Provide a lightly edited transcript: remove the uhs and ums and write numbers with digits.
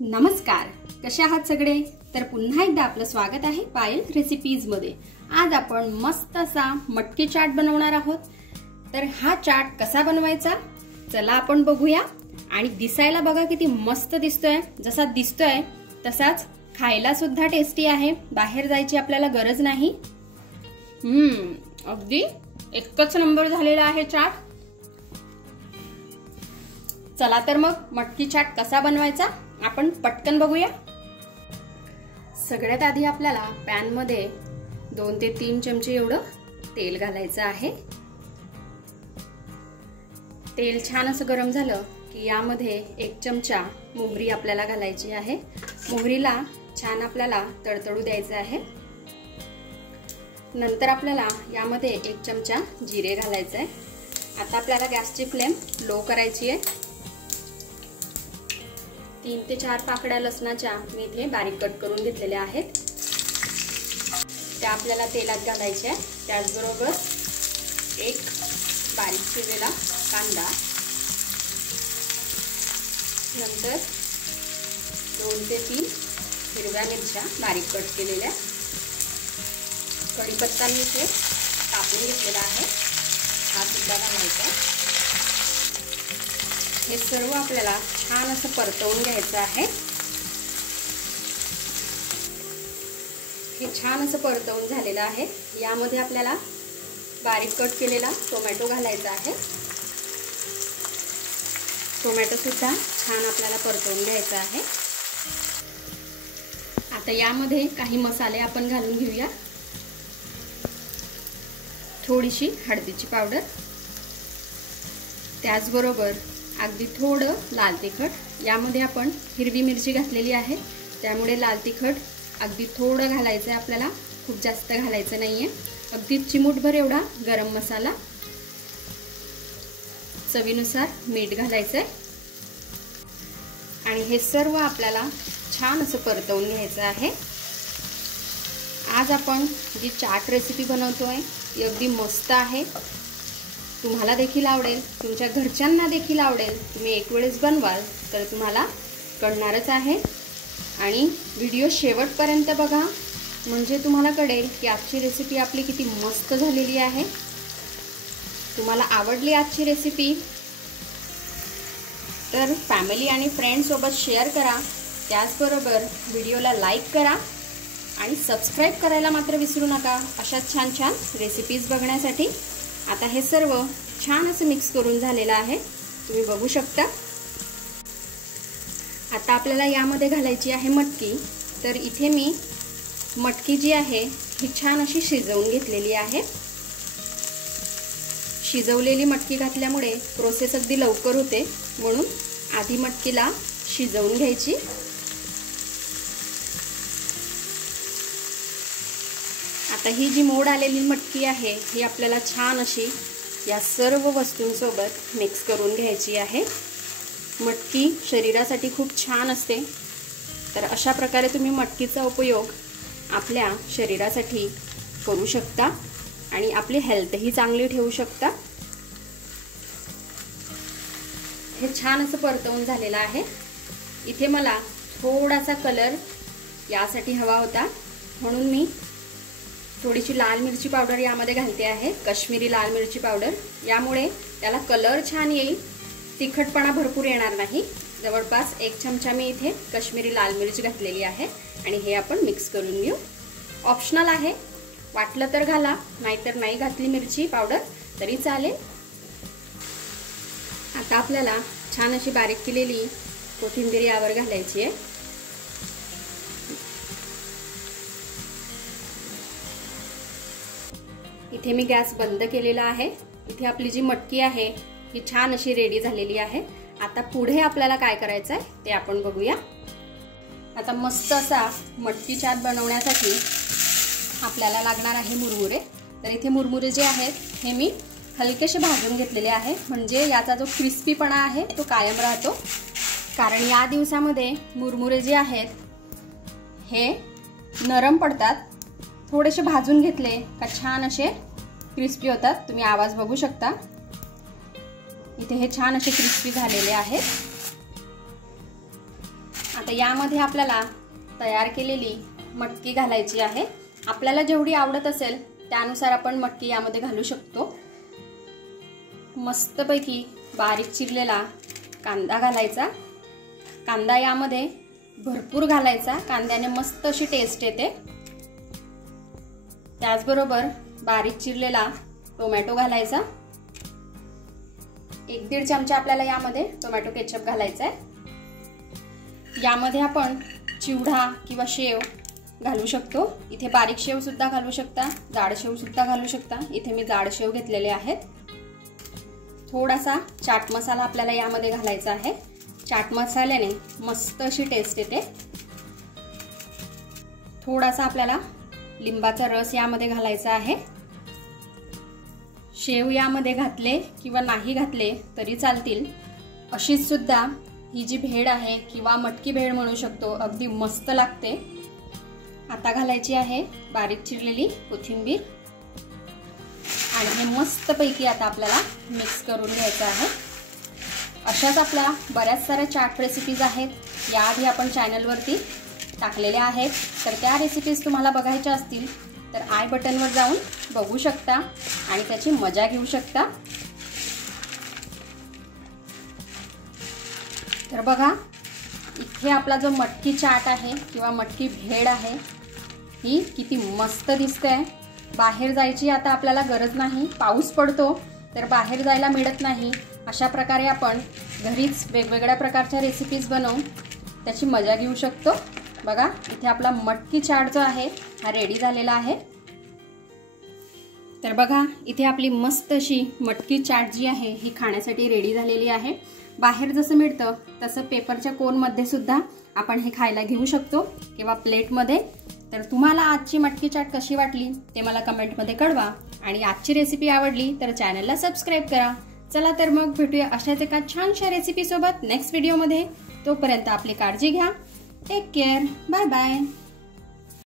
नमस्कार, कसे आहात सगळे? तर पुन्हा एकदा आपलं स्वागत आहे पायल रेसिपीज मध्ये। आज आपण मस्त असा मटकी चाट बनवणार आहोत। तर हा चाट कसा बनवायचा चला आपण बघूया। आणि दिसायला बघा किती मस्त दिसतोय, जसा दिसतोय तसाच खायला सुद्धा टेस्टी आहे। बाहेर जायची आपल्याला गरज नाही। अगदी एकच नंबर झालेला आहे चाट। चला तर मग मटकी चाट कसा बनवायचा आपण पटकन बघूया। सगळ्यात आधी आपल्याला पॅन मध्ये 2 ते 3 चमचे एवढं तेल घालायचं आहे। तेल छान असं गरम झालं की यामध्ये 1 चमचा मोहरी आपल्याला घालायची आहे। मोहरीला छान आपल्याला तडतडू द्यायचं आहे। नंतर आपल्याला यामध्ये 1 चमचा जिरे घालायचं आहे। आता आपल्याला गॅसची फ्लेम लो करायची आहे। 3 ते 4 पाकळ्या लसणाच्या मी इथे बारीक कट करून घेतलेल्या आहेत, त्या आपल्याला तेलात घालायच्या आहे। त्याचबरोबर 1 बारीक चिरलेला कांदा, नंतर 2 ते 3 हिरव्या मिरच्या बारीक कट केलेल्या, कढीपत्ता मी इथे कापून घेतलेला आहे, हा सुद्धा घालायचा आहे। हे सर्व आपल्याला छान असं परतवून घ्यायचं आहे। हे छान असं परतवून झालेलं आहे। यामध्ये आपल्याला बारीक कट केलेला टोमॅटो घालायचा आहे। टोमॅटो सुद्धा छान आपल्याला परतवून घ्यायचा आहे। आता यामध्ये काही मसाले आपण घालून घेऊया। थोडीशी हळदीची पावडर, त्याचबरोबर अगदी थोडं लाल तिखट। यामध्ये आपण हिरवी मिरची घातलेली आहे, त्यामुळे लाल तिखट अगदी थोडं घालायचं आहे आपल्याला, खूप जास्त घालायचं नाहीये। अगदी चिमूटभर एवढा गरम मसाला, चवीनुसार मीठ घालायचं आहे। आणि हे सर्व आपल्याला छान असं परतवून घ्यायचं आहे। आज आपण जी चाट रेसिपी बनवतोय ती अगदी मस्त आहे। तुम्हाला देखील आवडेल, तुमच्या घरच्यांना देखील आवडेल। तुम्ही एक वेळेस बनवाल तर तुम्हाला कळणारच आहे। आणि व्हिडिओ शेवटपर्यंत बघा, म्हणजे तुम्हाला कळेल की आजची रेसिपी आपली किती मस्त झालेली आहे। तुम्हाला आवडली आजची रेसिपी तर फॅमिली आणि फ्रेंड्स सोबत शेअर करा। त्याचबरोबर व्हिडिओला लाईक करा आणि सबस्क्राईब करायला मात्र विसरू नका, अशा छान छान रेसिपीज बघण्यासाठी। आता हे सर्व छान असं मिक्स करून झालेलं आहे, तुम्ही बघू शकता। आता आपल्याला यामध्ये घालायची आहे मटकी। तर इथे मी मटकी जी आहे ही छान अशी शिजवून घेतलेली आहे। शिजवलेली मटकी घातल्यामुळे प्रोसेस अगदी लवकर होते, म्हणून आधी मटकीला शिजवून घ्यायची। आता ही जी मोड आलेली मटकी आहे ही आपल्याला छान अशी या सर्व वस्तूंसोबत मिक्स करून घ्यायची आहे। मटकी शरीरासाठी खूप छान असते, तर अशा प्रकारे तुम्ही मटकीचा उपयोग आपल्या शरीरासाठी करू शकता आणि आपली हेल्थही चांगली ठेवू शकता। हे छान असं परतवून झालेलं आहे। इथे मला थोडासा कलर यासाठी हवा होता, म्हणून मी थोडीशी लाल मिरची पावडर यामध्ये घालते आहे, काश्मीरी लाल मिरची पावडर। यामुळे त्याला कलर छान येईल, तिखटपणा भरपूर येणार नाही। जवळपास 1 चमचा मी इथे काश्मीरी लाल मिरची घातलेली आहे आणि हे आपण मिक्स करून घेऊ। ऑप्शनल आहे, वाटलं तर घाला, नाहीतर नाही घातली मिरची पावडर तरी चालेल। आता आपल्याला छान अशी बारीक केलेली कोथिंबीर यावर घालायची आहे। इथे मी गॅस बंद केलेला आहे। इथे आपली जी मटकी आहे ही छान अशी रेडी झालेली आहे। आता पुढे आपल्याला काय करायचं आहे ते आपण बघूया। आता मस्त असा मटकी चाट बनवण्यासाठी आपल्याला लागणार आहे मुरमुरे। तर इथे मुरमुरे जे आहेत हे मी हलकेसे भाजून घेतलेले आहे, म्हणजे याचा जो क्रिस्पीपणा आहे तो कायम राहतो। कारण या दिवसामध्ये मुरमुरे जे आहेत हे नरम पडतात, थोडेसे भाजून घेतले का छान असे क्रिस्पी होतात। तुम्ही आवाज बघू शकता, इथे हे छान असे क्रिस्पी झालेले आहेत। आता यामध्ये आपल्याला तयार केलेली मटकी घालायची आहे। आपल्याला जेवढी आवडत असेल त्यानुसार आपण मटकी यामध्ये घालू शकतो। मस्तपैकी बारीक चिरलेला कांदा घालायचा। कांदा यामध्ये भरपूर घालायचा, कांद्याने मस्त अशी टेस्ट येते। त्याचबरोबर बारीक चिरलेला टोमॅटो घालायचा। 1-1.5 चमचा आपल्याला यामध्ये टोमॅटो केचप घालायचा आहे। यामध्ये आपण चिवडा किंवा शेव घालू शकतो। इथे बारीक शेव सुद्धा घालू शकता, जाड शेव सुद्धा घालू शकता। इथे मी जाड शेव घेतलेले आहेत। थोडासा चाट मसाला आपल्याला यामध्ये घालायचा आहे। चाट मसाल्याने मस्त अशी टेस्ट येते। थोडासा आपल्याला लिंबाचा रस यामध्ये घालायचा आहे। शेव यामध्ये घातले किंवा नाही घातले तरी चालतील, अशीच सुद्धा ही जी भेळ आहे किंवा मटकी भेळ म्हणू शकतो, अगदी मस्त लागते। आता घालायची आहे बारीक चिरलेली कोथिंबीर आणि हे मस्तपैकी आता आपल्याला मिक्स करून घ्यायचं आहे। अशाच आपल्या बऱ्याच साऱ्या चाट रेसिपीज आहेत, याआधी आपण चॅनलवरती टाकलेल्या आहेत। तर त्या रेसिपीज तुम्हाला बघायच्या असतील तर आय बटनवर जाऊन बघू शकता आणि त्याची मजा घेऊ शकता। तर बघा, इथे आपला जो मटकी चाट आहे किंवा मटकी भेळ आहे ही किती मस्त दिसते। बाहेर जायची आता आपल्याला गरज नाही, पाऊस पडतो तर बाहेर जायला मिळत नाही। अशा प्रकारे आपण घरीच वेगवेगळ्या प्रकारच्या रेसिपीज बनवून त्याची मजा घेऊ शकतो। बघा, इथे आपला मटकी चाट जो आहे हा रेडी झालेला आहे। तर बघा, इथे आपली मस्त अशी मटकी चाट जी आहे ही खाण्यासाठी रेडी झालेली आहे। बाहेर जसं मिळतं तसं पेपरच्या कोनमध्ये सुद्धा आपण हे खायला घेऊ शकतो किंवा प्लेटमध्ये। तर तुम्हाला आजची मटकी चाट कशी वाटली ते मला कमेंटमध्ये कळवा आणि आजची रेसिपी आवडली तर चॅनलला सबस्क्राईब करा। चला तर मग भेटूया अशाच एका छानशा रेसिपी सोबत नेक्स्ट व्हिडिओमध्ये। तोपर्यंत आपली काळजी घ्या। Take care, bye bye.